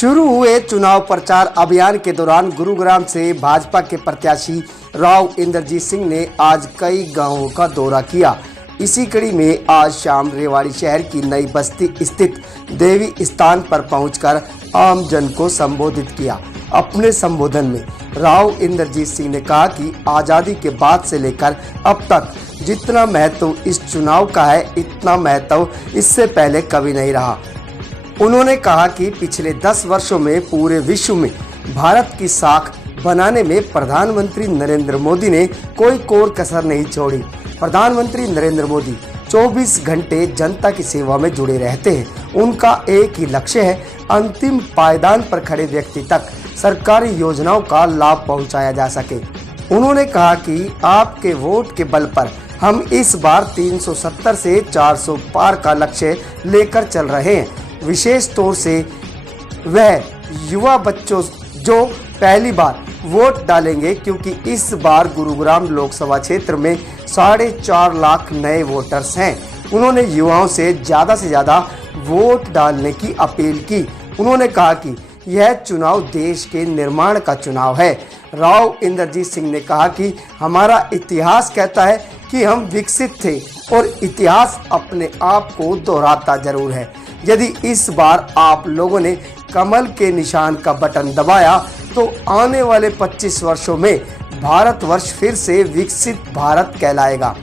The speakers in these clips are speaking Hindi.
शुरू हुए चुनाव प्रचार अभियान के दौरान गुरुग्राम से भाजपा के प्रत्याशी राव इंद्रजीत सिंह ने आज कई गांवों का दौरा किया। इसी कड़ी में आज शाम रेवाड़ी शहर की नई बस्ती स्थित देवी स्थान पर पहुंचकर आम जन को संबोधित किया। अपने संबोधन में राव इंद्रजीत सिंह ने कहा कि आज़ादी के बाद से लेकर अब तक जितना महत्व इस चुनाव का है, इतना महत्व इससे पहले कभी नहीं रहा। उन्होंने कहा कि पिछले 10 वर्षों में पूरे विश्व में भारत की साख बनाने में प्रधानमंत्री नरेंद्र मोदी ने कोई कोर कसर नहीं छोड़ी। प्रधानमंत्री नरेंद्र मोदी 24 घंटे जनता की सेवा में जुड़े रहते हैं। उनका एक ही लक्ष्य है, अंतिम पायदान पर खड़े व्यक्ति तक सरकारी योजनाओं का लाभ पहुंचाया जा सके। उन्होंने कहा कि आपके वोट के बल पर हम इस बार 370 से 400 पार का लक्ष्य लेकर चल रहे हैं। विशेष तौर से वह युवा बच्चों जो पहली बार वोट डालेंगे, क्योंकि इस बार गुरुग्राम लोकसभा क्षेत्र में 4.5 लाख नए वोटर्स हैं। उन्होंने युवाओं से ज़्यादा वोट डालने की अपील की। उन्होंने कहा कि यह चुनाव देश के निर्माण का चुनाव है। राव इंद्रजीत सिंह ने कहा कि हमारा इतिहास कहता है कि हम विकसित थे और इतिहास अपने आप को दोहराता जरूर है। यदि इस बार आप लोगों ने कमल के निशान का बटन दबाया तो आने वाले 25 वर्षों में भारतवर्ष फिर से विकसित भारत कहलाएगा।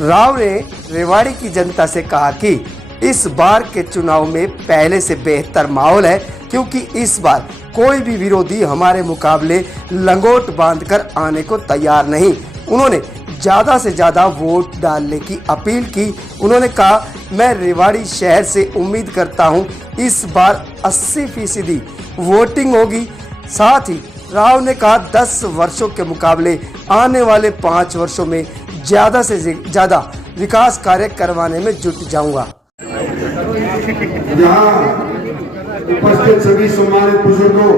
राव ने रेवाड़ी की जनता से कहा कि इस बार के चुनाव में पहले से बेहतर माहौल है, क्योंकि इस बार कोई भी विरोधी हमारे मुकाबले लंगोट बांधकर आने को तैयार नहीं। उन्होंने ज़्यादा से ज़्यादा वोट डालने की अपील की। उन्होंने कहा, मैं रेवाड़ी शहर से उम्मीद करता हूं इस बार 80% वोटिंग होगी। साथ ही राव ने कहा 10 वर्षों के मुकाबले आने वाले 5 वर्षों में ज़्यादा से ज़्यादा विकास कार्य करवाने में जुट जाऊंगा। यहाँ उपस्थित सभी सम्मानित बुजुर्गों,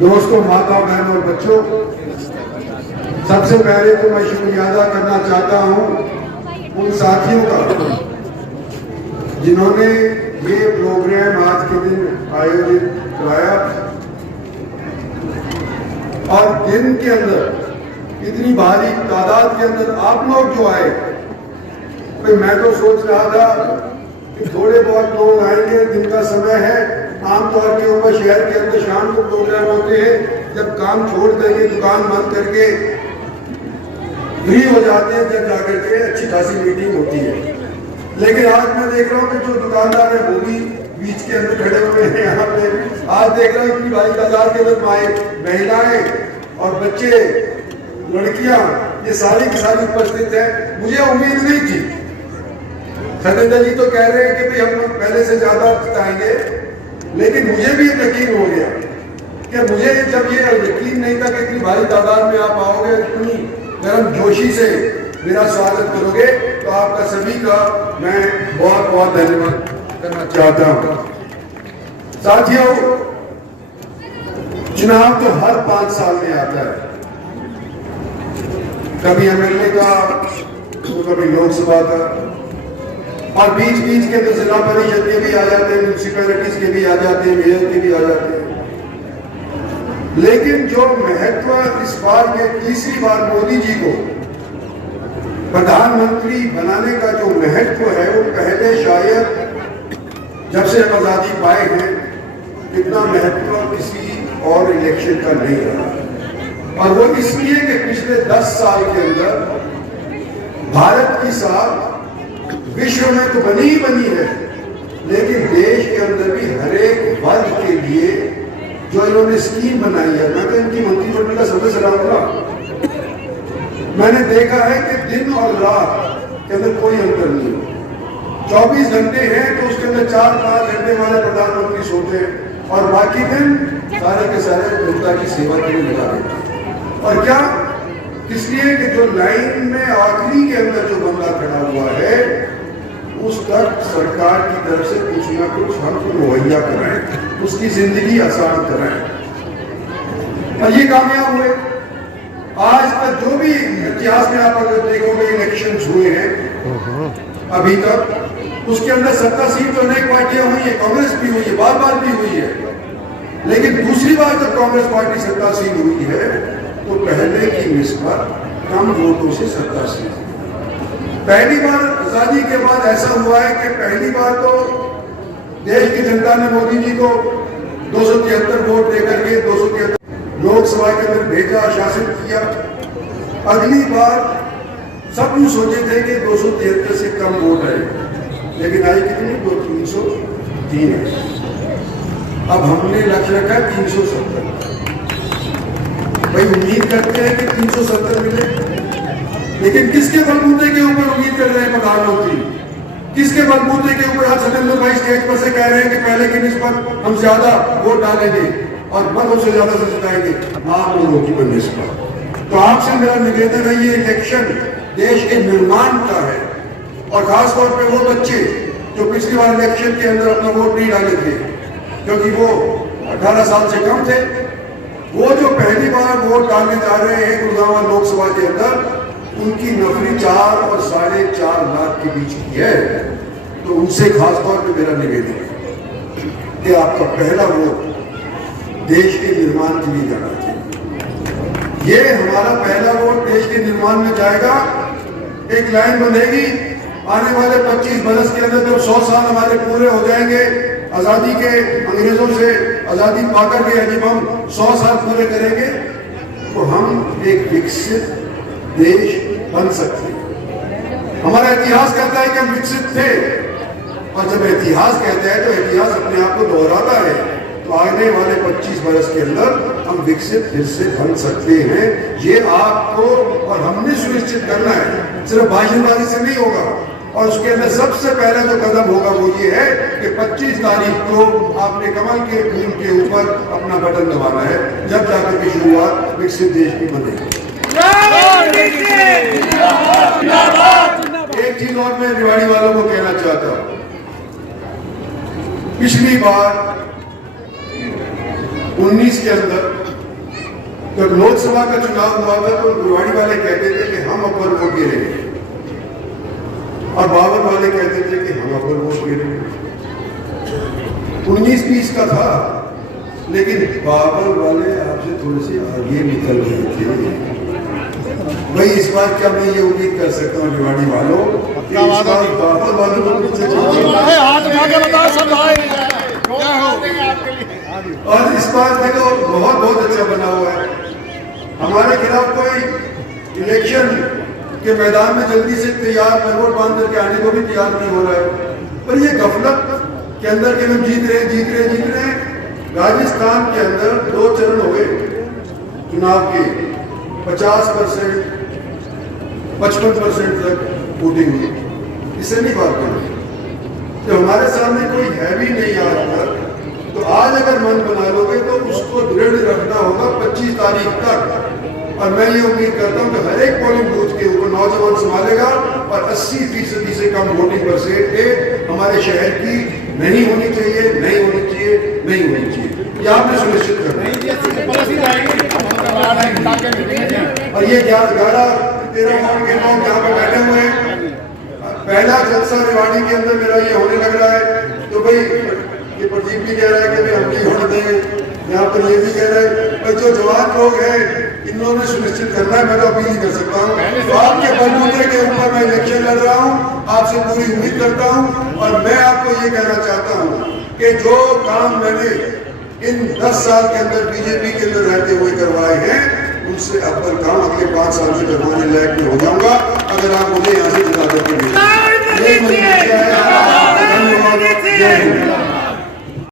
दोस्तों, माता बहनों और बच्चों, सबसे पहले तो मैं शुक्रिया अदा करना चाहता हूं उन साथियों का जिन्होंने ये प्रोग्राम आज के दिन आयोजित कराया और दिन के अंदर इतनी भारी तादाद के अंदर आप लोग जो आए। तो मैं तो सोच रहा था कि थोड़े बहुत लोग आएंगे, दिन का समय है। आमतौर के ऊपर शहर के अंदर शाम को प्रोग्राम होते हैं, जब काम छोड़ करके दुकान बंद करके फ्री हो जाते हैं, जब जाकर के अच्छी खासी मीटिंग होती है। लेकिन आज मैं देख रहा हूँ कि जो दुकानदार है वो भी बीच के अंदर खड़े हुए हैं। यहाँ पे आज देख रहा हूँ कि भाई बाजार के अंदर महिलाएं और बच्चे, लड़कियां, ये सारी की सारी उपस्थित है। मुझे उम्मीद नहीं थी। सतेंद्र जी तो कह रहे हैं कि भाई हम पहले से ज्यादा बताएंगे, लेकिन मुझे भी यकीन हो गया कि मुझे जब ये यकीन नहीं था कि इतनी भारी तादाद में आप आओगे, इतनी गर्म जोशी से मेरा स्वागत करोगे, तो आपका सभी का मैं बहुत बहुत धन्यवाद करना चाहता हूँ। साथियों, चुनाव तो हर 5 साल में आता है, कभी एमएलए का तो कभी लोकसभा का, और बीच के तो जिला परिषद के भी आ जाते हैं, म्यूनिसिपैलिटीज के भी आ जाते हैं, मेयर के भी आ जाते हैं। लेकिन जो महत्व इस बार के तीसरी बार मोदी जी को प्रधानमंत्री बनाने का जो महत्व है, वो पहले शायद जब से हम आजादी पाए हैं इतना महत्व किसी और इलेक्शन का नहीं रहा। और वो इसलिए कि पिछले 10 साल के अंदर भारत की साख विश्व में तो बनी ही बनी है, लेकिन देश के अंदर भी हर एक वर्ग के लिए जो इन्होंने स्कीम बनाई है, मैं तो इनकी मंत्रिमंडल का सदस्य रहूंगा। मैंने देखा है कि दिन और रात के अंदर कोई अंतर नहीं है। 24 घंटे हैं तो उसके अंदर 4-5 घंटे वाले प्रधानमंत्री सोते हैं और बाकी दिन सारे के सारे जनता की सेवा के लिए लगा देते हैं। और क्या? इसलिए कि जो लाइन में आखिरी के अंदर जो बंदा खड़ा हुआ है, उस तक सरकार की तरफ से कुछ ना कुछ हम मुहैया कराएं, उसकी जिंदगी आसान कराएं, और ये कामयाब हुए। आज तक जो भी इतिहास में आप अगर देखोगे इलेक्शंस हुए हैं अभी तक, उसके अंदर सत्ता सीट तो अनेक पार्टियां हुई है, कांग्रेस भी हुई है, बार बार भी हुई है, लेकिन दूसरी बार जब कांग्रेस पार्टी सत्तासीन हुई है तो पहले की निस्बत कम वोटों से सत्तासीन। पहली बार आजादी के बाद ऐसा हुआ है कि पहली बार तो देश की जनता ने मोदी जी को 273 वोट देकर के 273 लोकसभा के अंदर भेजा, शासित किया। अगली बार सब यूं सोचे थे कि 273 से कम वोट आए, लेकिन आई कितनी? 303 है। अब हमने लक्ष्य रखा 370। भाई उम्मीद करते हैं कि 370 मिले, लेकिन किसके बलबूते के ऊपर उम्मीद कर रहे हैं प्रधानमंत्री? किसके बलबूते के ऊपर आज सतेंद्र भाई स्टेज पर से कह रहे हैं कि पहले की निस्बत हम ज्यादा वोट डालेंगे और मतों से ज्यादा से जिताएंगे आप लोगों की निस्बत? तो आपसे मेरा निवेदन है, ये इलेक्शन देश के निर्माण का है, और खासतौर पे वो बच्चे जो पिछली बार इलेक्शन के अंदर अपना वोट नहीं डाले थे क्योंकि वो 18 साल से कम थे, वो जो पहली बार वोट डालने जा रहे हैं गुड़गांव लोकसभा के अंदर, उनकी नौकरी 4 और 4.5 लाख के बीच की है। तो उनसे खासतौर पे मेरा निवेदन है कि आपका पहला वोट देश के निर्माण के लिए जाना चाहिए। ये हमारा पहला वोट देश के निर्माण में जाएगा। एक लाइन बनेगी, आने वाले 25 बरस के अंदर जब 100 साल हमारे पूरे हो जाएंगे आजादी के, अंग्रेजों से आजादी पाकर के जब हम 100 साल पूरे करेंगे तो हम एक विकसित देश बन सकते हैं। हमारा इतिहास कहता है कि हम विकसित थे, और जब इतिहास कहता है तो इतिहास अपने आप को दोहराता है। तो आने वाले 25 बरस के अंदर हम विकसित फिर से बन सकते हैं। ये आपको और हमने सुनिश्चित करना है, सिर्फ भाषणबाजी से नहीं होगा। और उसके अंदर सबसे पहला जो कदम होगा वो ये है कि 25 तारीख को आपने कमल के फूल के ऊपर अपना बटन दबाना है, जब जाकर की शुरुआत विकसित देश की बनेगी। एक चीज और मैं रेवाड़ी वालों को कहना चाहता हूं, पिछली बार 19 के अंदर जब लोकसभा का चुनाव हुआ था तो रेवाड़ी वाले कहते थे कि हम अव्वल वोट गिरेंगे, और बाबर वाले कहते थे कि हम अव्वल वोट गिरेंगे। 19-20 का था, लेकिन बाबर वाले आपसे थोड़े से आगे निकल रहे थे। भाई इस बार क्या मैं ये उम्मीद कर सकता हूँ रेवाड़ी वालों, इस बार बाबर वालों को पीछे और इस बार देखो बहुत अच्छा बना हुआ है। हमारे खिलाफ कोई इलेक्शन के मैदान में जल्दी से तैयार नोट बांध करके आने को भी तैयार नहीं हो रहा है, पर ये गफलत के अंदर के हम जीत रहे हैं। राजस्थान के अंदर 2 चरण हो गए चुनाव के, 50%, 55% तक वोटिंग हुई। इससे नहीं बात करें, तो हमारे सामने कोई है भी नहीं आज तक। तो आज अगर मन बना लोगे तो उसको दृढ़ रखना होगा 25 तारीख तक। और मैं ये उम्मीद करता हूँ कि हर एक पोलिंग बूथ के ऊपर नौजवान संभालेगा, और 80% से कम वोटिंग परसेंट हमारे शहर की नहीं होनी चाहिए। ये आपने सुनिश्चित करना है। और ये 11-13 वार्ड के लोग यहाँ पे बैठे हुए हैं, पहला जलसा रेवाड़ी के अंदर मेरा ये होने लग रहा है। तो भाई ये प्रदीप भी कह रहा है कि भाई हम नहीं होने देंगे, यहाँ पर ये भी कह रहे हैं, भाई जो जवान लोग हैं इन्होंने सुनिश्चित करना है। मैं तो अपील ही कर सकता हूँ, तो आपके बलबूते के ऊपर मैं इलेक्शन लड़ रहा हूँ, आपसे पूरी उम्मीद करता हूँ। और मैं आपको ये कहना चाहता हूँ कि जो काम मैंने इन 10 साल के अंदर बीजेपी के अंदर रहते हुए करवाए हैं, उनसे अव्वल काम अगले 5 साल से करवाने लायक में हो जाऊंगा, अगर आप मुझे यहाँ से जिता देते हैं। धन्यवाद।